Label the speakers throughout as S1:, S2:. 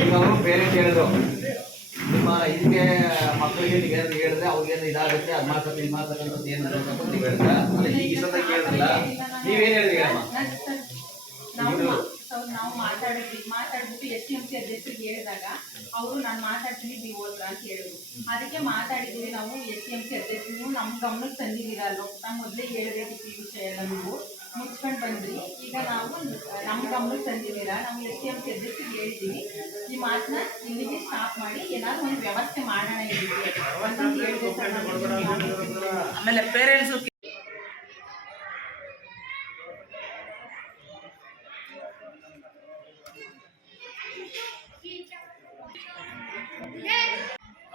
S1: ಈಗ ಅವರು ಪೇರೆಂಟ್ ಹೇಳಿದ್ರು ನಿಮ್ಮ ಇದಕ್ಕೆ ಮಕ್ಕಳಿಗೆ ನೀವು ಏನಾದ್ರು ಹೇಳಿದ್ರೆ ಅವ್ರಿಗೇನು ಇದಾಗುತ್ತೆ ಅದು ಮಾಡ್ತಾರೆ ಇದು ಮಾಡ್ತಾರೆ ಅಂತ ಏನು ಅಂತ ನೀವು ಹೇಳ್ತಾ ಅಲ್ಲ ಈ ಸಲ ಕೇಳಿದ್ರಲ್ಲ ನೀವೇನು ಹೇಳಿದ್ರಿ ಅಮ್ಮ ನಾವು ಮಾತಾಡಿದ್ವಿ. ಮಾತಾಡ್ಬಿಟ್ಟು ಎಸ್ ಟಿ ಎಂ ಸಿ ಅಧ್ಯಕ್ಷರಿಗೆ ಹೇಳಿದಾಗ ಅವರು ನಾನು ಮಾತಾಡ್ತೀನಿ ನೀವು ಹೋದ್ರ ಅಂತ ಹೇಳಿದ್ರು. ಅದಕ್ಕೆ ಮಾತಾಡಿದ್ದೀವಿ ನಾವು ಎಸ್ ಟಿ ಎಂ ಸಿ ಅಧ್ಯಕ್ಷರು. ನಮ್ಮ ಗಮನಕ್ಕೆ ತಂದಿದ್ದೀರ ನಾನು ಮೊದಲೇ ಹೇಳಬೇಕಿತ್ತು ಈ ವಿಷಯ ಎಲ್ಲ ನೀವು. ಮುಚ್ಕೊಂಡು ಬಂದ್ರಿ ಈಗ ನಾವು ನಮ್ಮ ಗಮನಕ್ಕೆ ತಂದಿದ್ದೀರಾ? ನಾವು ಎಸ್ ಟಿ ಎಂ ಸಿ ಅಧ್ಯಕ್ಷರಿಗೆ ಹೇಳ್ತೀವಿ ಈ ಮಾತನ್ನ ಇಲ್ಲಿಗೆ ಸ್ಟಾಪ್ ಮಾಡಿ. ಏನಾದ್ರು ಒಂದು ವ್ಯವಸ್ಥೆ ಮಾಡೋಣ. ಆಮೇಲೆ ಪೇರೆಂಟ್ಸು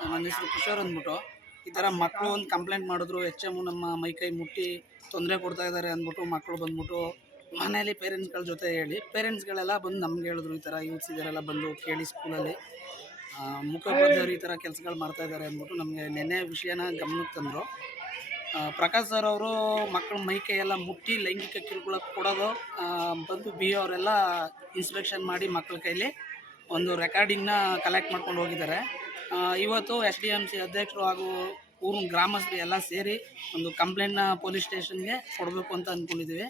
S1: ನನ್ನ ಹೆಸರು ಕಿಶೋರ್ ಅಂದ್ಬಿಟ್ಟು ಈ ಥರ ಮಕ್ಕಳು ಒಂದು ಕಂಪ್ಲೇಂಟ್ ಮಾಡಿದ್ರು ಎಚ್ ಎಂ ನಮ್ಮ ಮೈ ಕೈ ಮುಟ್ಟಿ ತೊಂದರೆ ಕೊಡ್ತಾ ಇದ್ದಾರೆ ಅಂದ್ಬಿಟ್ಟು ಮಕ್ಕಳು ಬಂದ್ಬಿಟ್ಟು ಮನೇಲಿ ಪೇರೆಂಟ್ಸ್ಗಳ ಜೊತೆ ಹೇಳಿ ಪೇರೆಂಟ್ಸ್ಗಳೆಲ್ಲ ಬಂದು ನಮ್ಗೆ ಹೇಳಿದ್ರು ಈ ಥರ ಯೂತ್ಸ್ ಇದರೆಲ್ಲ ಬಂದು ಕೇಳಿ ಸ್ಕೂಲಲ್ಲಿ ಮುಖೋಪಾಧ್ಯಾಯರು ಈ ಥರ ಕೆಲಸಗಳು ಮಾಡ್ತಾ ಇದ್ದಾರೆ ಅಂದ್ಬಿಟ್ಟು ನಮಗೆ ನೆನೆ ವಿಷಯನ ಗಮನಕ್ಕೆ ತಂದರು. ಪ್ರಕಾಶ್ ಸರ್ ಅವರು ಮಕ್ಕಳ ಮೈ ಕೈ ಎಲ್ಲ ಮುಟ್ಟಿ ಲೈಂಗಿಕ ಕಿರುಕುಳ ಕೊಡೋದು ಬಂದು ಬಿ ಅವರೆಲ್ಲ ಇನ್ಸ್ಪೆಕ್ಷನ್ ಮಾಡಿ ಮಕ್ಕಳ ಕೈಲಿ ಒಂದು ರೆಕಾರ್ಡಿಂಗ್ನ ಕಲೆಕ್ಟ್ ಮಾಡ್ಕೊಂಡು ಹೋಗಿದ್ದಾರೆ. ಇವತ್ತು ಎಸ್ ಡಿ ಎಂ ಸಿ ಅಧ್ಯಕ್ಷರು ಹಾಗೂ ಊರಿನ ಗ್ರಾಮಸ್ಥರು ಎಲ್ಲ ಸೇರಿ ಒಂದು ಕಂಪ್ಲೇಂಟ್ನ ಪೊಲೀಸ್ ಸ್ಟೇಷನ್ಗೆ ಕೊಡಬೇಕು ಅಂತ ಅಂದ್ಕೊಂಡಿದ್ದೀವಿ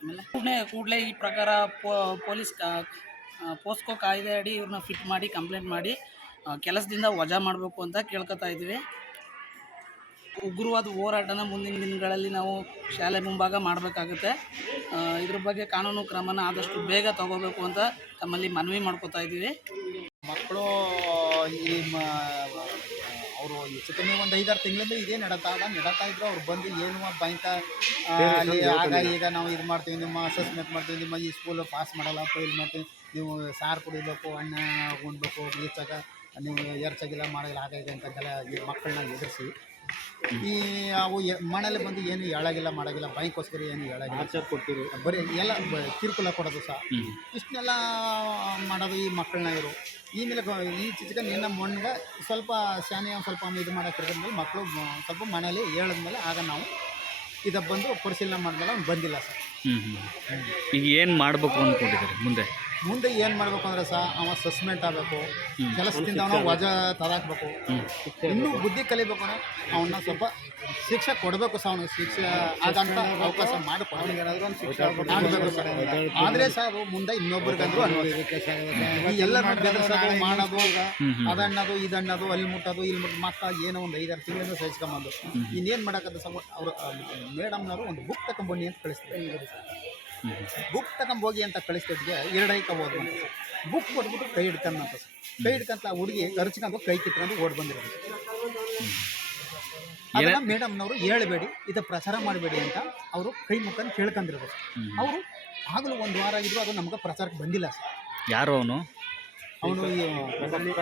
S1: ಆಮೇಲೆ ಕೂಡಲೇ ಕೂಡಲೇ ಈ ಪ್ರಕಾರ ಪೊಲೀಸ್ ಪೋಸ್ಕೋ ಕಾಯ್ದೆ ಅಡಿ ಇವ್ರನ್ನ ಫಿಟ್ ಮಾಡಿ, ಕಂಪ್ಲೇಂಟ್ ಮಾಡಿ ಕೆಲಸದಿಂದ ವಜಾ ಮಾಡಬೇಕು ಅಂತ ಕೇಳ್ಕೊತಾ ಇದ್ದೀವಿ. ಉಗ್ರವಾದ ಹೋರಾಟನ ಮುಂದಿನ ದಿನಗಳಲ್ಲಿ ನಾವು ಶಾಲೆ ಮುಂಭಾಗ ಮಾಡಬೇಕಾಗುತ್ತೆ. ಇದ್ರ ಬಗ್ಗೆ ಕಾನೂನು ಕ್ರಮನ ಆದಷ್ಟು ಬೇಗ ತಗೋಬೇಕು ಅಂತ ತಮ್ಮಲ್ಲಿ ಮನವಿ ಮಾಡ್ಕೋತಾ ಇದ್ದೀವಿ. ಮಕ್ಕಳು ಈ ಅವರು ಹೆಚ್ಚು ಕಮ್ಮಿ ಒಂದು ಐದಾರು ತಿಂಗಳಿಂದ ಇದೇ ನಡತಾ ನಡತಾ ಇದ್ರು ಅವ್ರು ಬಂದು ಏನು ಬ್ಯಾಂಕ ಅಲ್ಲಿ ಆಗ ಈಗ ನಾವು ಇದು ಮಾಡ್ತೀವಿ ನಿಮ್ಮ ಅಸೆಸ್ಮೆಂಟ್ ಮಾಡ್ತೀವಿ ನಿಮ್ಮ ಈ ಸ್ಕೂಲ್ ಪಾಸ್ ಮಾಡಲ್ಲ ಫೈಲ್ ಮಾಡ್ತೀವಿ. ನೀವು ಸಾರು ಕುಡಿಬೇಕು ಅಣ್ಣ ಉಣ್ಬೇಕು ಬೀಚಾಗ ನೀವು ಎರ್ಚಾಗಿಲ್ಲ ಆಗ ಈಗ ಅಂತೆಲ್ಲ ಈ ಮಕ್ಕಳನ್ನ ಎದುರಿಸಿ. ಈ ಅವು ಮನೇಲಿ ಬಂದು ಏನು ಹೇಳಾಗಿಲ್ಲ ಮಾಡಾಗಿಲ್ಲ ಬಾಯಿಗೋಸ್ಕರ ಏನು ಹೇಳಾಗಿಲ್ಲ ಕೊಡ್ತೀರಿ. ಬರೀ ಎಲ್ಲ ಬ- ಕಿರುಕುಳ ಕೊಡೋದು ಸಹ ಇಷ್ಟನ್ನೆಲ್ಲ ಮಾಡೋದು ಈ ಮಕ್ಕಳನ್ನ ಇವರು. ಮೇಲೆ ಬ ಈ ಚಿಚಕ ನಿನ್ನ ಮೊನ್ನೆ ಸ್ವಲ್ಪ ಶಾನೆ ಒಂದ್ ಸ್ವಲ್ಪ ಇದು ಮಾಡೋಕ್ಕಿರೋದ್ಮೇಲೆ ಮಕ್ಕಳು ಸ್ವಲ್ಪ ಮನೇಲಿ ಹೇಳಿದ್ಮೇಲೆ ಆಗ ನಾವು ಇದು ಬಂದು ಪರಿಶೀಲನೆ ಮಾಡಿದ್ಮೇಲೆ ಅವ್ನು ಬಂದಿಲ್ಲ ಸರ್. ಈಗ ಏನು ಮಾಡಬೇಕು ಅಂದ್ಕೊಂಡಿದ್ದೀರಿ ಮುಂದೆ? ಮುಂದೆ ಏನು ಮಾಡ್ಬೇಕು ಅಂದ್ರೆ ಸಹ ಅವ ಸಸ್ಪೆಂಡ್ ಆಗಬೇಕು. ಕೆಲಸದಿಂದ ಅವನ ವಜಾ ತದಾಕ್ಬೇಕು ಇನ್ನೂ ಬುದ್ಧಿ ಕಲಿಬೇಕು ಅಂದ್ರೆ ಅವನ್ನ ಸ್ವಲ್ಪ ಶಿಕ್ಷೆ ಕೊಡಬೇಕು ಸಹ ಅವನಿಗೆ ಶಿಕ್ಷೆ ಆಗಂತ ಅವಕಾಶ ಮಾಡಿಕೊಡಬೇಕು. ಸರ್ ಆದರೆ ಸಹ ಮುಂದೆ ಇನ್ನೊಬ್ಬರಿಗಂದ್ರು ಅನ್ಬೋದು ಈ ಎಲ್ಲ ಬೆದರ್ಸೋದು ಮಾಡೋದು ಅದಣ್ಣದು ಇದಣ್ಣದು ಅಲ್ಲಿ ಮುಟ್ಟೋದು ಇಲ್ಲಿ ಮುಟ್ಟು ಮಕ್ಕ ಏನೋ ಒಂದು ಐದಾರು ತಿಂಗಳಿಂದ ಸಹಿಸ್ಕೊಂಬಂದು. ಇನ್ನೇನು ಮಾಡೋಕ್ಕಂತ ಸಹ ಅವರು ಮೇಡಮ್ನವರು ಒಂದು ಬುಕ್ ತಗೊಂಬನ್ನಿ ಅಂತ ಕಳಿಸ್ತಾರೆ. ಬುಕ್ ತಗೊಂಬೋಗಿ ಅಂತ ಕಳಿಸ್ತಿದ್ಗೆ ಎರಡೈಕ ಓದ್ ಬುಕ್ ಕೊಟ್ಬಿಟ್ಟು ಕೈ ಹಿಡ್ಕೊಂಡು ಅಂತ ಕೈ ಹಿಡ್ಕಂತ ಹುಡುಗಿ ಕರ್ಚ್ಕೊಂಡು ಕೈ ಕಿತ್ಕೊಂಡು ಓಡ್ ಬಂದಿರೋದು. ಅದನ್ನ ಮೇಡಮ್ನವರು ಹೇಳಬೇಡಿ ಇದು ಪ್ರಸಾರ ಮಾಡಬೇಡಿ ಅಂತ ಅವರು ಕೈ ಮುಖಂದು ಕೇಳ್ಕೊಂಡಿರೋದು. ಅವರು ಆಗಲೂ ಒಂದು ವಾರ ಆಗಿದ್ರು ಅದು ನಮ್ಗೆ ಪ್ರಚಾರಕ್ಕೆ ಬಂದಿಲ್ಲ ಸರ್. ಯಾರು ಅವನು? ಅವನು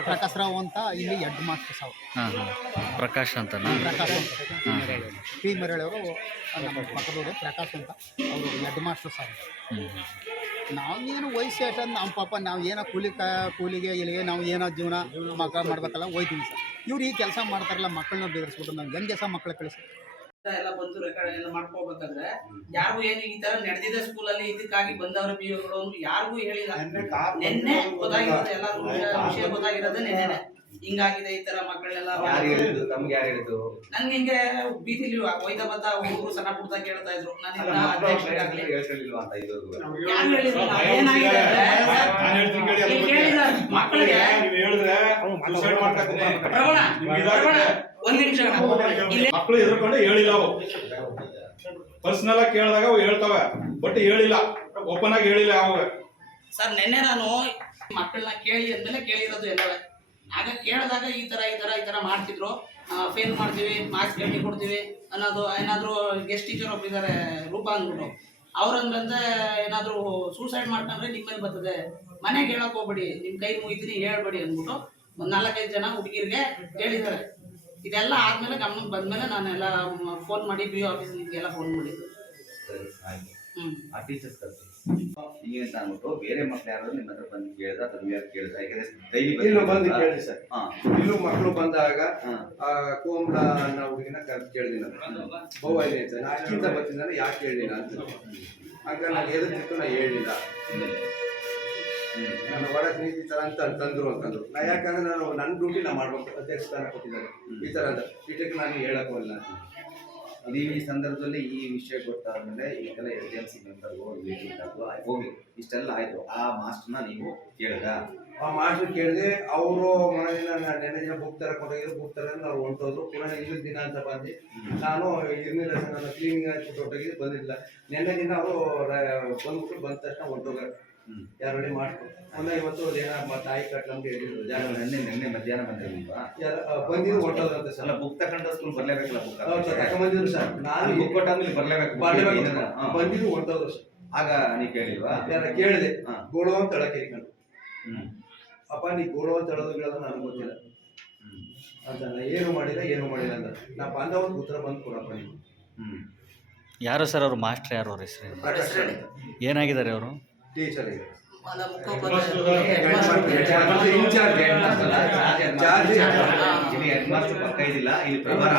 S1: ಪ್ರಕಾಶ್ ರಾವ್ ಅಂತ ಇಲ್ಲಿ ಹೆಡ್ ಮಾಸ್ಟರ್ ಅವರು ಹಾಂ ಹಾಂ. ಪ್ರಕಾಶ್ ಅಂತ ಪ್ರಕಾಶ್ ಅಂತ. ಪಿ ಮರಳಿಯವರು ನಮ್ಮ ಪಕ್ಕದವರು ಪ್ರಕಾಶ್ ಅಂತ. ಅವರು ಹೆಡ್ ಮಾಸ್ಟರ್ ಅವರು ಹ್ಞೂ ನಾವೇನು ವಯಸ್ಸು ಎಷ್ಟಂದು ನಮ್ಮ ಪಾಪ ನಾವು ಏನೋ ಕೂಲಿ ಕ ಕೂಲಿಗೆ ಇಲ್ಲಿಗೆ ನಾವು ಏನೋ ಜೀವನ ಮಕ್ಕಳ ಮಾಡ್ಬೇಕಲ್ಲ ಹೋಯ್ತೀವಿ ಸರ್. ಇವ್ರು ಈ ಕೆಲಸ ಮಾಡ್ತಾರಲ್ಲ ಮಕ್ಕಳನ್ನ ಬೆದರಿಸ್ಬಿಟ್ಟು ನಾವು ಹೆಂಗೆ ಸಹ ಮಕ್ಕಳು ಕಳಿಸಿ ಎಲ್ಲ ಬಂದು ರೆಕಾರ್ಡ್ ಎಲ್ಲ ಮಾಡ್ಕೋಬೇಕಾದ್ರೆ ಯಾರಿಗೂ ಏನು ಈ ತರ ನಡೆದಿದೆ ಸ್ಕೂಲಲ್ಲಿ ಇದಕ್ಕಾಗಿ ಬಂದವರ ಪಿ ಗಳು ಯಾರಿಗೂ ಹೇಳಿಲ್ಲ. ನಿನ್ನೆ ಗೊತ್ತಾಗಿರೋದು ಎಲ್ಲ ವಿಷಯ ಗೊತ್ತಾಗಿರೋದು ನಿನ್ನೆನೆ. ಹಿಂಗಾಗಿದೆ ಈ ತರ ಮಕ್ಕಳೆಲ್ಲ ನನ್ಗೆ ಹಿಂಗೆ ಬೀದಿಲಿ ಒಯ್ದ ಬತ್ತ ಹುಡುಗರು ಸಣ್ಣ ಪುಟ್ಟ ಕೇಳ್ತಾ ಇದ್ರು. ನಾನು ಯಾರು ಹೇಳಿದ್ರು ಏನಾಗಿದೆ? ಮಕ್ಕಳಿಗೆ ಸುಸೈಡ್ ಮಾಡ್ಕೊತೀನಿ. ಪ್ರವಣ ಪ್ರವಣ ಒಂದ್ ನಿಮಿಷ ಇಲ್ಲಿ ಮಕ್ಕಳು ಹೆದರ್ಕೊಂಡು ಹೇಳಿಲ್ಲ ಅವು. ಪರ್ಸನಲ್ ಆಗಿ ಕೇಳಿದಾಗ ಅವು ಹೇಳ್ತಾವ. ಬಟ್ ಹೇಳಿಲ್ಲ. ಓಪನ್ ಆಗಿ ಹೇಳಿಲ್ಲ ಅವ ಸರ್ ನಿನ್ನೆ ನಾನು ಮಕ್ಕಳನ್ನ ಕೇಳಿ ಅಂದ್ಮೇಲೆ ಕೇಳಿರೋದು ಎಲ್ಲವೇ. ಆಗ ಕೇಳಿದಾಗ ಈ ತರ ಈ ತರ ಈ ತರ ಮಾಡ್ತಿದ್ರು. ಫೇಲ್ ಮಾಡ್ತೀವಿ ಮಾರ್ಕ್ಸ್ ಕಮ್ಮಿ ಕೊಡ್ತೀವಿ ಅನ್ನೋದು ಏನಾದ್ರು ಗೆಸ್ಟ್ ಟೀಚರ್ ಒಬ್ಬಿದ್ದಾರೆ ರೂಪ ಅಂದ್ಬಿಟ್ಟು. ಅವ್ರಂದ್ರೆ ಏನಾದ್ರೂ ಸೂಸೈಡ್ ಮಾಡ್ಕೊಂಡ್ರೆ ನಿಮ್ಮ ಮೇಲೆ ಬರ್ತದೆ. ಮನೆಗೆ ಹೇಳಕ್ ಹೋಗ್ಬೇಡಿ. ನಿಮ್ಮ ಕೈ ಮುಗಿತೀನಿ ಹೇಳ್ಬೇಡಿ ಅಂದ್ಬಿಟ್ಟು ಒಂದು ನಾಲ್ಕೈದು ಜನ ಹುಡುಗಿರಿಗೆ ಹೇಳಿದ್ದಾರೆ. ಇದೆಲ್ಲ ಆದಮೇಲೆ ಗಮನಕ್ಕೆ ಬಂದಮೇಲೆ ನಾನೆಲ್ಲ ಫೋನ್ ಮಾಡಿ ಬಿ ಆಫೀಸ್ಗೆಲ್ಲ ಫೋನ್ ಮಾಡಿದ್ದು. ಸರಿ ಹಾಗೆ ಆ ಟೀಚರ್ಸ್ ಕಲ್ಸಿ ಈಗ ಅಂತ ಅಂದ್ಬಿಟ್ಟು ಬೇರೆ ಮಕ್ಳು ಯಾರಾದ್ರೂ ನಿಮ್ಮ ಹತ್ರ ಬಂದು ಕೇಳಿದ ಅಥವಾ ನೀವು ಯಾರು ಕೇಳಿದ ಯಾಕಂದ್ರೆ ಡೈಲಿ ಇಲ್ಲೂ ಬಂದು ಕೇಳಿ ಸರ್. ಹಾ. ಇಲ್ಲೂ ಮಕ್ಕಳು ಬಂದಾಗ ಹಾ. ಆ ಕೋಮಲ ಅನ್ನೋ ಹುಡುಗಿನ ಕರೆದು ಕೇಳಿದೆ ನಾನು. ಬಹು ಇದೆ ಅಂತ. ನಾ ಅಷ್ಟಿಂದ ಬರ್ತೀನಿ ನಾನು ಯಾಕೆ ಹೇಳಿಲ್ಲ ಅಂತ. ಆಗ ನಾನು ಎದುರ್ತಿತ್ತು ನಾ ಹೇಳಿಲ್ಲ ನನ್ನ ಒಳಗೆ ನೀತಿ ಈ ಥರ ಅಂತ ತಂದರು ಅಂತಂದ್ರು. ನಾ ಯಾಕಂದ್ರೆ ನಾನು ನನ್ನ ಡ್ಯೂಟಿ ನಾ ಮಾಡ್ಬೇಕು ಅಧ್ಯಕ್ಷ ಸ್ಥಾನ ಕೊಟ್ಟಿದ್ದಾರೆ. ಈ ಥರ ಅಂತ. ಇದಕ್ಕೆ ನಾನು ಹೇಳಕ್ ಹೋಗಿಲ್ಲ ಅಂತ. ಅದು ಈ ಸಂದರ್ಭದಲ್ಲಿ ಈ ವಿಷಯ ಗೊತ್ತಾದ್ಮೇಲೆ ಈಗೆಲ್ಲ S D M C member ಹೋಗಿ ಇಷ್ಟೆಲ್ಲ ಆಯ್ತು. ಆ ಮಾಸ್ಟರ್ನ ನೀವು ಕೇಳಿದ? ಆ ಮಾಸ್ಟರ್ ಕೇಳಿದೆ ಅವರು ಮನೆಯಿಂದ ನಾನು ನೆನೆ ದಿನ ಬುಕ್ ತರ ಕೊಟ್ಟಿದ್ರು ಬುಕ್ ತರ ನಾವು ಹೊಂಟೋದ್ರು. ಪುನಃ ಇನ್ನೊಂದು ದಿನ ಅಂತ ಬಂದು ನಾನು ಇರಲಿಲ್ಲ ಸರ್ ನನ್ನ ಕ್ಲೀನಿಂಗ್ ಬಂದಿಲ್ಲ ನೆನ್ನೆ ದಿನ ಅವರು ಬಂದ್ಬಿಟ್ಟು ಬಂದ ತಕ್ಷಣ ಹೊಂಟೋಗ ಹ್ಮ್. ಯಾರು ರೆಡಿ ಮಾಡ್ಕೊ. ಆಮೇಲೆ ಇವತ್ತು ಏನೋ ತಾಯಿ ಹೇಳಿದ್ರು. ಜಾಗ ನಿನ್ನೆ ನಿನ್ನೆ ಮಧ್ಯಾಹ್ನ ಬಂದಿರಲಿಲ್ವಾ? ಬಂದಿದ್ರು ಬಂದಿದ್ದು ಹೊಂಟೋದಂತೆ ಅಲ್ಲ ಸರ್ ಬುಕ್ ತಗೊಂಡ ಸ್ಕೂಲ್ ಬರ್ಲೇಬೇಕಲ್ಲ ಬುಕ್ ಸರ್ ತಗೊಂಬಂದಿದ್ರು ಸರ್ ನಾನು ಬುಕ್ ಕೊಟ್ಟಾದ್ಮೇಲೆ ಬರ್ಲೇಬೇಕು ಬರ್ಲೇಬೇಕು. ಏನಾರ, ಹಾ. ಬಂದಿದ್ದು ಹೊಂಟೋದ್ರು ಸರ್ ಆಗ ನೀ ಕೇಳಿಲ್ವಾ? ಯಾರ ಕೇಳಿದೆ. ಹಾ. ಗೋಳು ಅಂತ ಹೇಳಕ್ಕೆ ಇರ್ಕೊಂಡು ಹ್ಮ್. ಅಪ್ಪ ನೀ ಗೋಳು ಅಂತ ಹೇಳೋದು ಹೇಳೋದು ನನಗೆ ಗೊತ್ತಿಲ್ಲ. ಅಂತ ಏನು ಮಾಡಿಲ್ಲ ಏನು ಮಾಡಿಲ್ಲ ಅಂತ ನಾ ಬಂದ ಒಂದು ಉತ್ತರ ಬಂದು ಕೊಡಪ್ಪ ನೀವು ಯಾರು ಸರ್ ಅವರು? ಮಾಸ್ಟರ್ ಯಾರು ಅವ್ರ ಹೆಸರು? ಏನಾಗಿದ್ದಾರೆ ಅವರು? ಟೀಚರ್ ಇಲ್ಲಿ ಹೆಡ್ ಮಾಸ್ಟರ್ ಪಕ್ಕ ಇದಿಲ್ಲ ಇಲ್ಲಿ ಪ್ರಭಾರ